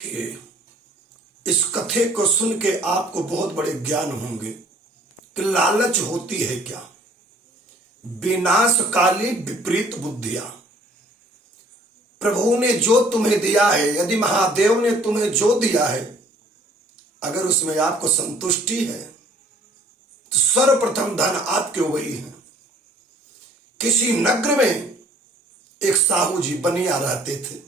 कि इस कथे को सुन के आपको बहुत बड़े ज्ञान होंगे कि लालच होती है क्या। विनाशकाली विपरीत बुद्धियां। प्रभु ने जो तुम्हें दिया है, यदि महादेव ने तुम्हें जो दिया है, अगर उसमें आपको संतुष्टि है तो सर्वप्रथम धन आपके वही है। किसी नगर में एक साहू जी बनिया रहते थे,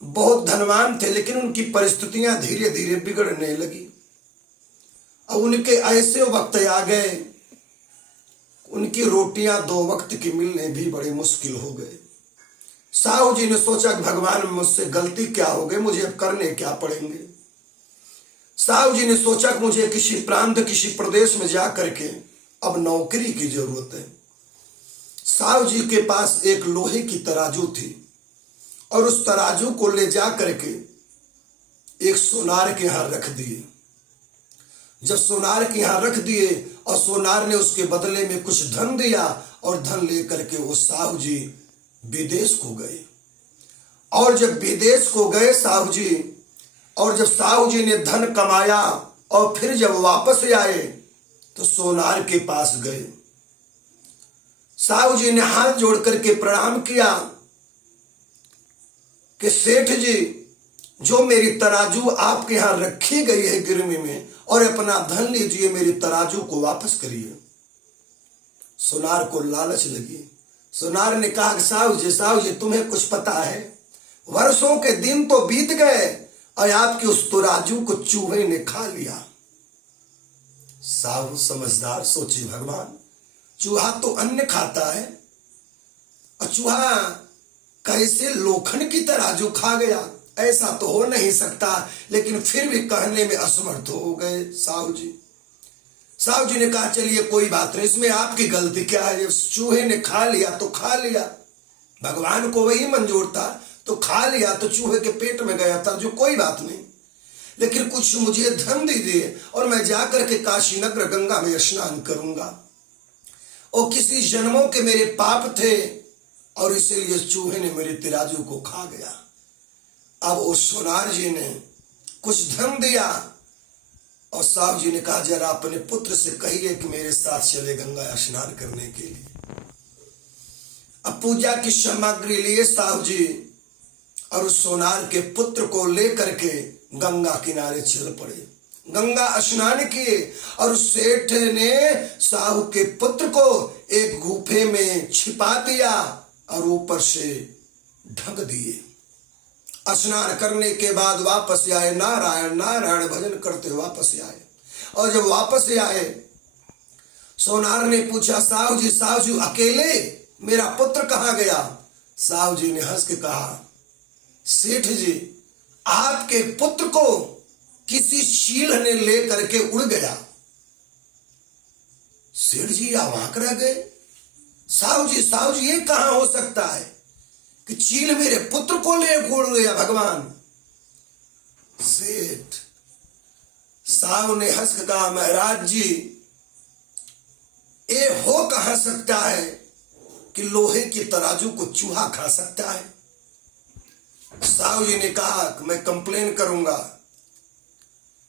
बहुत धनवान थे, लेकिन उनकी परिस्थितियां धीरे धीरे बिगड़ने लगी। अब उनके ऐसे वक्त आ गए, उनकी रोटियां 2 वक्त की मिलने भी बड़े मुश्किल हो गए। साहू जी ने सोचा कि भगवान मुझसे गलती क्या हो गई, मुझे अब करने क्या पड़ेंगे। साहू जी ने सोचा कि मुझे किसी प्रांत, किसी प्रदेश में जा करके अब नौकरी की जरूरत है। साहू जी के पास एक लोहे की तराजू थी और उस तराजू को ले जा करके एक सोनार के यहां रख दिए। जब सोनार के यहां रख दिए और सोनार ने उसके बदले में कुछ धन दिया और धन लेकर के वो साहू जी विदेश को गए। और जब विदेश को गए साहू जी, और जब साहू जी ने धन कमाया और फिर जब वापस आए तो सोनार के पास गए। साहू जी ने हाथ जोड़ करके प्रणाम किया कि सेठ जी, जो मेरी तराजू आपके यहां रखी गई है गिरवी में, और अपना धन लीजिए, मेरी तराजू को वापस करिए। सोनार को लालच लगी। सोनार ने कहा, साहू जी तुम्हें कुछ पता है, वर्षों के दिन तो बीत गए और आपकी उस तराजू को चूहे ने खा लिया। साहू समझदार सोची, भगवान चूहा तो अन्न खाता है और चूहा कैसे लोखंड की तराजू खा गया, ऐसा तो हो नहीं सकता। लेकिन फिर भी कहने में असमर्थ हो गए साहू जी। साहू जी ने कहा, चलिए कोई बात नहीं, इसमें आपकी गलती क्या है, जब चूहे ने खा लिया तो खा लिया, भगवान को वही मंजूर था, तो खा लिया तो चूहे के पेट में गया था, जो कोई बात नहीं। लेकिन कुछ मुझे धन दीजिए और मैं जाकर के काशी नगर गंगा में स्नान करूंगा। और किसी जन्मों के मेरे पाप थे और इसीलिए चूहे ने मेरे तराजू को खा गया। अब उस सोनार जी ने कुछ धन दिया और साहू जी ने कहा, जरा अपने पुत्र से कहिए कि मेरे साथ चले गंगा स्नान करने के लिए। अब पूजा की सामग्री लिए साहू जी और उस सोनार के पुत्र को लेकर के गंगा किनारे चल पड़े। गंगा स्नान किए और उस सेठ ने साहू के पुत्र को एक गुफे में छिपा दिया और ऊपर से ढक दिए। स्नान करने के बाद वापस आए, नारायण नारायण भजन करते वापस आए। और जब वापस आए, सोनार ने पूछा, साहू जी अकेले, मेरा पुत्र कहाँ गया? साहू जी ने हंस के कहा, सेठ जी आपके पुत्र को किसी चील ने ले करके उड़ गया। सेठ जी अवाक रह गए। साहू जी ये कहां हो सकता है कि चील मेरे पुत्र को ले उड़ गया भगवान? सेठ साहू ने हंस कर कहा, महाराज जी ये हो कहां सकता है कि लोहे की तराजू को चूहा खा सकता है? साहू जी ने कहा, मैं कंप्लेन करूंगा।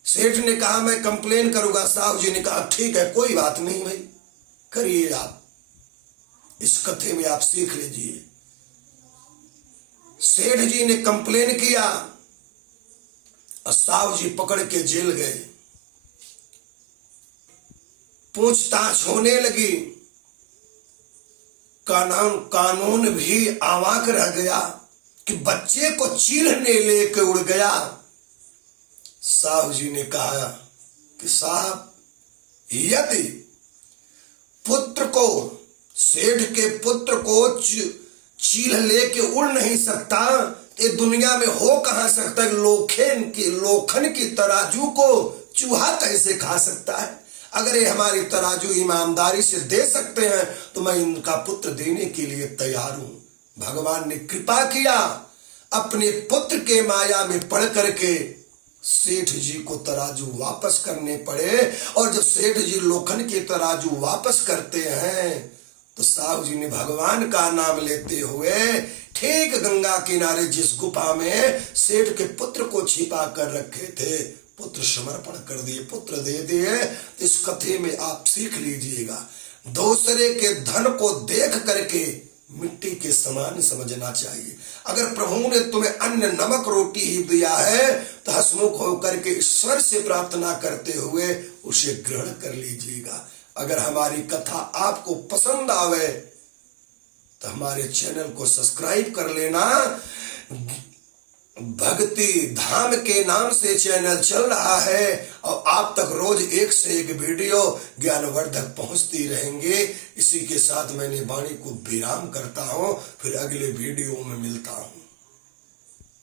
सेठ ने कहा, मैं कंप्लेन करूंगा। साहू जी ने कहा, ठीक है कोई बात नहीं भाई, करिए आप, इस कथे में आप सीख लीजिए। सेठ जी ने कंप्लेन किया और साहू जी पकड़ के जेल गए। पूछताछ होने लगी, कानून भी अवाक रह गया कि बच्चे को चील ने लेके उड़ गया। साहू जी ने कहा कि साहब, यदि पुत्र को, सेठ के पुत्र को चील लेके उड़ नहीं सकता, ये दुनिया में हो कहां सकता है? लोखंड की तराजू को चूहा कैसे खा सकता है? अगर ये हमारी तराजू ईमानदारी से दे सकते हैं तो मैं इनका पुत्र देने के लिए तैयार हूं। भगवान ने कृपा किया, अपने पुत्र के माया में पड़ करके सेठ जी को तराजू वापस करने पड़े। और जब सेठ जी लोखंड के तराजू वापस करते हैं तो साहू जी ने भगवान का नाम लेते हुए ठीक गंगा किनारे जिस गुफा में सेठ के पुत्र को छिपा कर रखे थे, पुत्र समर्पण कर दिए, पुत्र दे दिए। इस कथे में आप सीख लीजिएगा, दूसरे के धन को देख करके मिट्टी के समान समझना चाहिए। अगर प्रभु ने तुम्हें अन्न नमक रोटी ही दिया है तो हसमुख होकर के ईश्वर से प्रार्थना करते हुए उसे ग्रहण कर लीजिएगा। अगर हमारी कथा आपको पसंद आवे तो हमारे चैनल को सब्सक्राइब कर लेना। भक्ति धाम के नाम से चैनल चल रहा है और आप तक रोज एक से एक वीडियो ज्ञानवर्धक पहुंचती रहेंगे। इसी के साथ मैंने वाणी को विराम करता हूं, फिर अगले वीडियो में मिलता हूं।